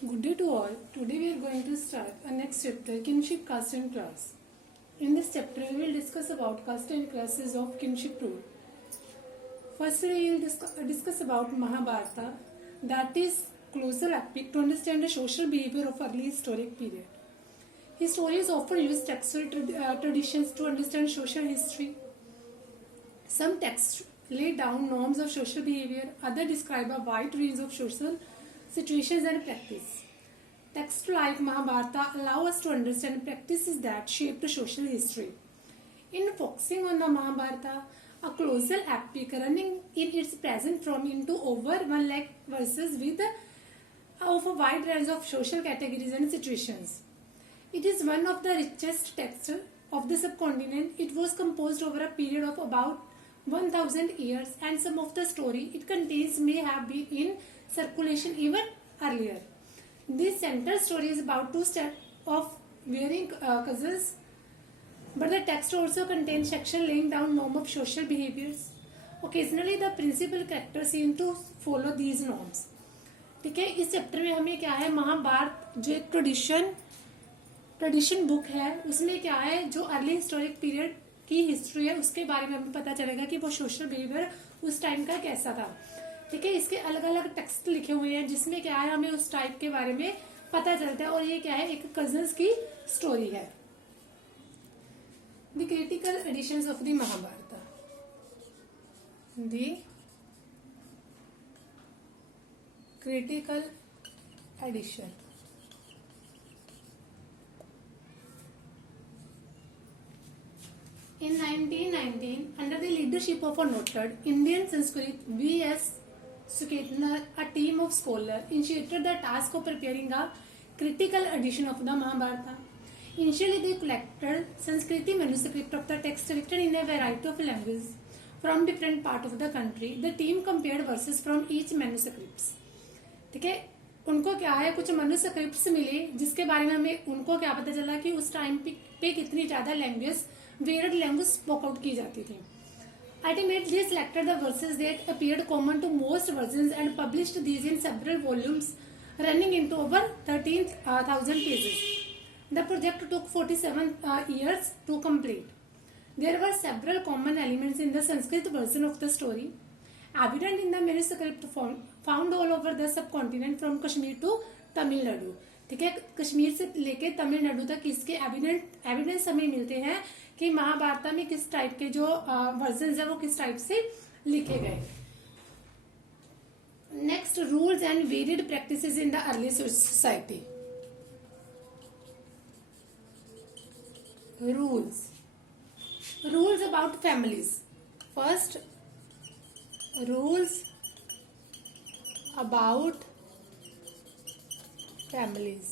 Good day to all. Today we are going to start our next chapter, Kinship, Caste and Class. In this chapter, we will discuss about caste and classes of kinship rule. Firstly, we will discuss about Mahabharata, that is closer epic to understand the social behavior of early historic period. Historians often use textual traditions to understand social history. Some texts lay down norms of social behavior, others describe a wide range of social situations and practice. Texts like Mahabharata allow us to understand practices that shaped social history. In focusing on the Mahabharata, a colossal epic running in its present form into over 1 lakh verses with of a wide range of social categories and situations. It is one of the richest texts of the subcontinent. It was composed over a period of about 1000 years, and some of the story it contains may have been in circulation even earlier. This central story is about two sets of wearing cousins, but the text also contains section laying down norm of social behaviors. Occasionally the principal characters seem to follow these norms. ठीक है, इस chapter में हमें क्या है, महाभारत जो एक tradition book है, उसमें क्या है, जो अर्ली हिस्टोरिक पीरियड की हिस्ट्री है उसके बारे में हमें पता चलेगा कि वो सोशल बिहेवियर उस टाइम का कैसा था. ठीक है, इसके अलग अलग टेक्स्ट लिखे हुए हैं जिसमें क्या है, हमें उस टाइप के बारे में पता चलता है. और ये क्या है, एक कजन्स की स्टोरी है. The critical editions of the Mahabharata. The critical edition. In 1919, under the leadership of a noted Indian Sanskrit V.S. Suketner, a team of scholars initiated the task of preparing a critical edition of the Mahabharata. Initially, they collected Sanskrit manuscript of the text written in a variety of languages from different parts of the country. The team compared verses from each manuscripts. ठीक है, उनको क्या है, कुछ manuscripts मिले जिसके बारे में हमें उनको क्या पता चला कि उस टाइम पे कितनी ज्यादा language varied language spoke out की जाती थी. Ultimately, they selected the verses that appeared common to most versions and published these in several volumes, running into over 13,000 pages. The project took 47 years to complete. There were several common elements in the Sanskrit version of the story, evident in the manuscript form found all over the subcontinent from Kashmir to Tamil Nadu. ठीक है, कश्मीर से लेके तमिलनाडु तक इसके evidence हमें मिलते हैं कि महाभारत में किस टाइप के जो वर्जन्स है वो किस टाइप से लिखे गए. Next, rules and varied practices in the early society. Rules about families. First, rules about families.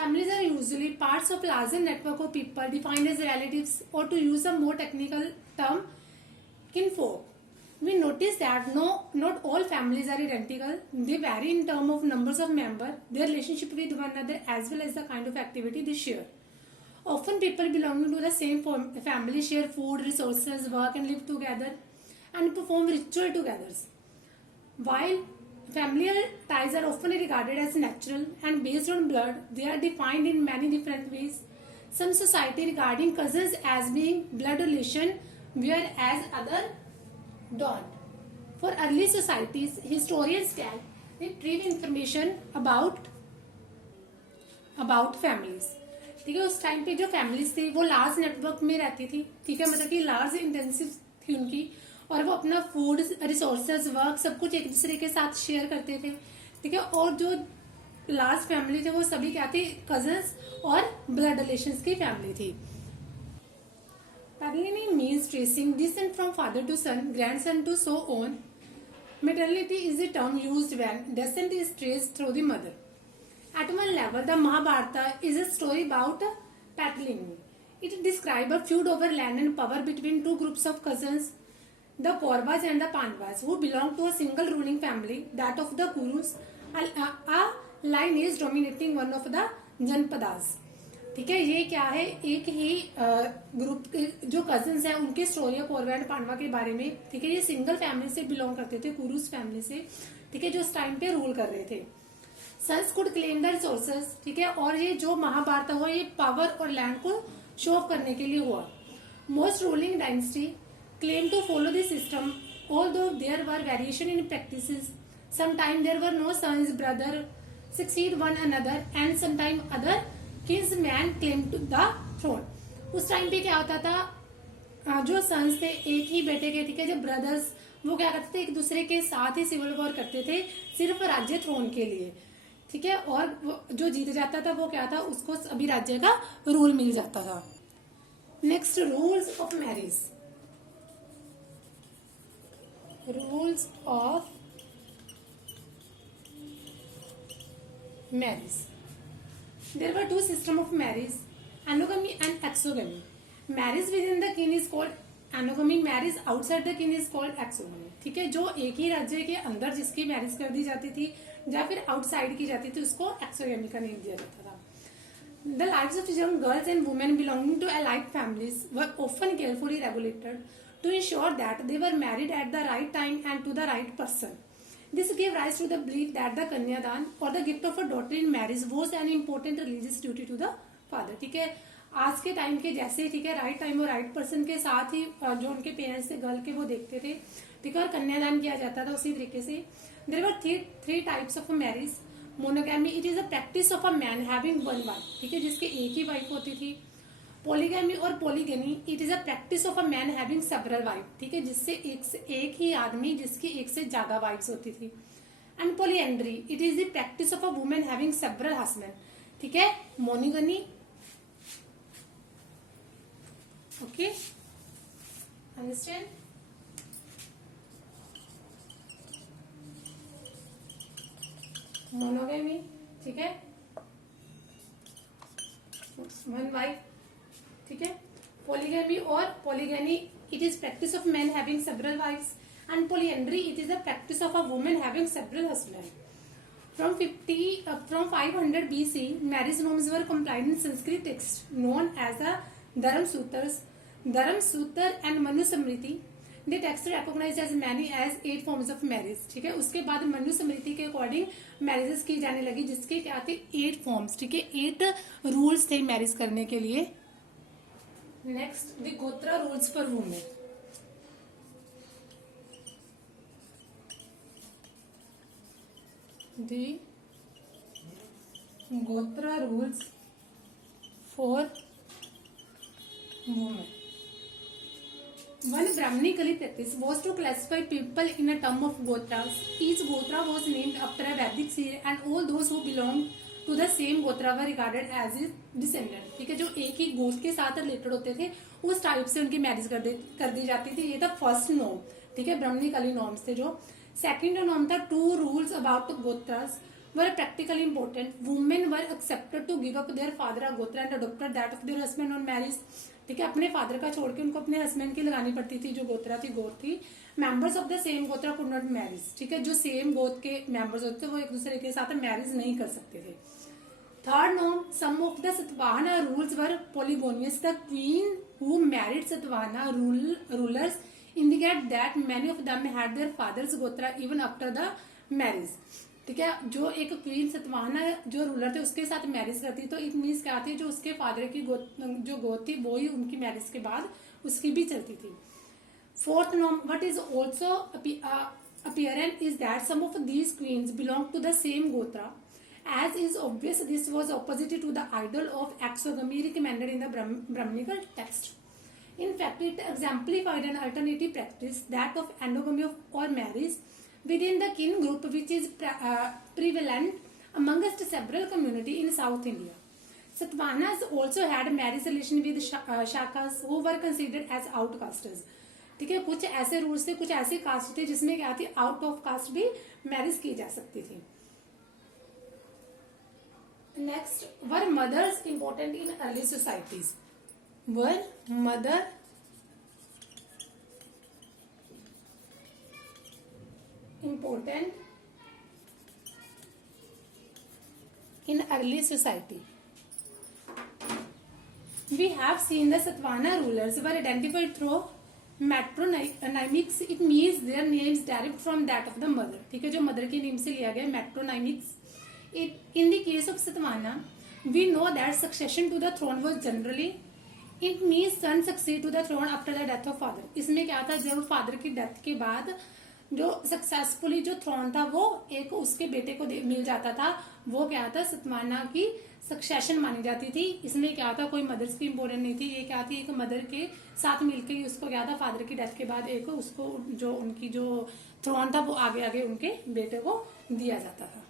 Families are usually parts of larger network of people defined as relatives, or to use a more technical term, kinfolk. We notice that not all families are identical. They vary in terms of numbers of members, their relationship with one another, as well as the kind of activity they share. Often people belonging to the same family share food, resources, work, and live together and perform ritual together. While familial ties are often regarded as natural and based on blood, they are defined in many different ways. Some society regarding cousins as being blood relation, whereas others don't. For early societies, historians can retrieve information about families. ठीक है, उस time पे जो families थी वो large network में रहती थी. ठीक है, मतलब कि लार्ज इंटेंसिव थी उनकी, और वो अपना फूड, रिसोर्सेज, वर्क सब कुछ एक दूसरे के साथ शेयर करते थे. ठीक है, और जो लार्ज फैमिली थे वो सभी क्या थी, कजन्स और ब्लड रिलेशंस की फैमिली थी. Paternity means tracing descent from father to son, grandson to so on. Maternity is the term used when descent is traced through the mother. At one level, the Mahabharata is a story about patrilineage. It describes a feud over land and power between two groups of cousins, the Kauravas and the Pandavas, who belong to a single ruling family, that of the Kurus, a lineage dominating one of the Janpadas. ठीक है, ये क्या है, एक ही group के जो cousins हैं उनके स्टोरी है कौरव एंड पांडवा के बारे में. ठीक है, ये सिंगल फैमिली से बिलोंग करते थे, कुरुस फैमिली से. ठीक है, जो उस टाइम पे रूल कर रहे थे. Sons could claim the resources, ठीक है, और ये जो महाभारत हुआ ये पावर और लैंड को शो ऑफ करने के लिए हुआ. Most ruling dynasty claim to follow this system although there were variation in practices. Sometimes there were no sons, brother succeed one another, and sometimes other kinsmen claimed to the throne. उस time पे क्या होता था, जो sons थे एक ही बेटे के, ठीक है, जो ब्रदर्स वो क्या करते थे एक दूसरे के साथ ही सिविल वॉर करते थे सिर्फ राज्य थ्रोन के लिए, ठीक है, और जो जीत जाता था वो क्या था, उसको अभी राज्य का रूल मिल जाता था. Next, rules of marriage. Rules of marriage. There were two systems of marriage, anogamy and exogamy. Marriage within the kin is called anogamy. Marriage outside the kin is called exogamy. ठीक है, जो एक ही राज्य के अंदर जिसकी मैरिज कर दी जाती थी या फिर आउटसाइड की जाती थी उसको एक्सोगमी का नेम दिया जाता था. The lives of young girls and women belonging to allied families were often carefully regulated to ensure that they were married at the right time and to the right person. This gave rise to the belief that the Kanyadan or the gift of a daughter in marriage was an important religious duty to the father. ठीक है, आज के time के जैसे, ठीक है, right time और right person के साथ ही जो उनके पेरेंट्स थे गर्ल के वो देखते थे, ठीक है, और कन्यादान किया जाता था उसी तरीके से. There were three types of marriage. Monogamy, it is a practice of a man having one wife, ठीक है, जिसके एक ही वाइफ होती थी. पॉलीगैमी और polygyny, it is a practice of a man having several wife, ठीक है, जिससे एक ही आदमी जिसकी एक से ज्यादा वाइफ्स होती थी. And polyandry, it is the practice of a women having several husband, ठीक है. मोनोगनी, ओके, अंडरस्टैंड. मोनोगमी, ठीक है, वन वाइफ, ठीक है. पॉलीगैमी और polygyny, it is practice of man having several wifes. And polyandry, it is a practice of a women having several husband. From 500 BC, marriage norms were complied in Sanskrit texts known as the Dharam Sutras, Dharam Sutra and Manusmriti. The text recognized as many as 8 forms of marriage. ठीक है, उसके बाद मनुस्मृति के according marriages की जाने लगी जिसके क्या थे 8 फॉर्म्स, ठीक है, 8 रूल्स थे मैरिज करने के लिए. नेक्स्ट, द गोत्रा rules for women. The Gotra rules for women. One Brahmanically practice was to classify people in a term of Gotras. Each Gotra was named after a Vedic seer, and all those who belonged to the same Gotra were regarded as his descendant. ठीक है, जो एक ही गोत्र के साथ related होते थे उस टाइप से उनकी मैरिज कर दी जाती थी. ये था फर्स्ट नॉर्म, ठीक है, ब्राह्मणिकली नॉर्म्स थे. जो सेकंड नॉर्म था, 2 rules about Gotras were practically important. Women were accepted to give up their father a Gotra and adopted that of their husband on marriage. ठीक है, अपने फादर का छोड़ के उनको अपने हस्बैंड की लगानी पड़ती थी जो गोत्रा थी, गोत्र थी. मेंबर्स ऑफ द सेम गोत्रा कुड नॉट मैरिज, ठीक है, जो सेम गोत्र के मेंबर्स होते थे वो एक दूसरे के साथ मैरिज नहीं कर सकते थे. Third norm, some of the Satavahana rules were polygynous. The queen who married Satavahana rulers indicate that many of them had their father's gotra even after the marriage. ठीक है, जो एक क्वीन सतवाहना जो रूलर थे उसके साथ मैरिज करती तो इट मीन्स क्या थी, जो उसके फादर की जो गोत्र थी वो ही उनकी मैरिज के बाद उसकी भी चलती थी. Fourth norm, what is also apparent is that some of these queens belong to the same gotra. As is obvious, this was opposite to the ideal of exogamy recommended in the Brahmanical text. In fact, it exemplified an alternative practice, that of endogamy or marriage within the kin group, which is prevalent amongst several communities in South India. Satavahanas also had marriage relation with Shakas who were considered as outcasts. ठीक है, कुछ ऐसे rules थे, कुछ ऐसे cast थे जिसमें क्या थी, आउट ऑफ कास्ट भी मैरिज की जा सकती थी. Next, were mothers important in early societies. Were mother important in early society? We have seen the Satvana rulers were identified through metronymics. It means their names derived from that of the mother. ठीक है, जो mother के name से लिया गया metronymics. In the case of Satavahana, we know that succession to the throne was generally it means son succeed to the throne after the death of father. इसमें क्या था, जब फादर की डेथ के बाद जो सक्सेसफुली जो थ्रोन था वो एक उसके बेटे को मिल जाता था, वो क्या था सतवाहना की सक्सेशन मानी जाती थी। इसमें क्या था, कोई मदर्स की इंपॉर्टेंट नहीं थी, ये क्या थी एक मदर के साथ मिलकर ही उसको क्या था फादर की डेथ के बाद एक उसको जो उनकी जो थ्रोन था वो आगे आगे उनके बेटे को दिया जाता था।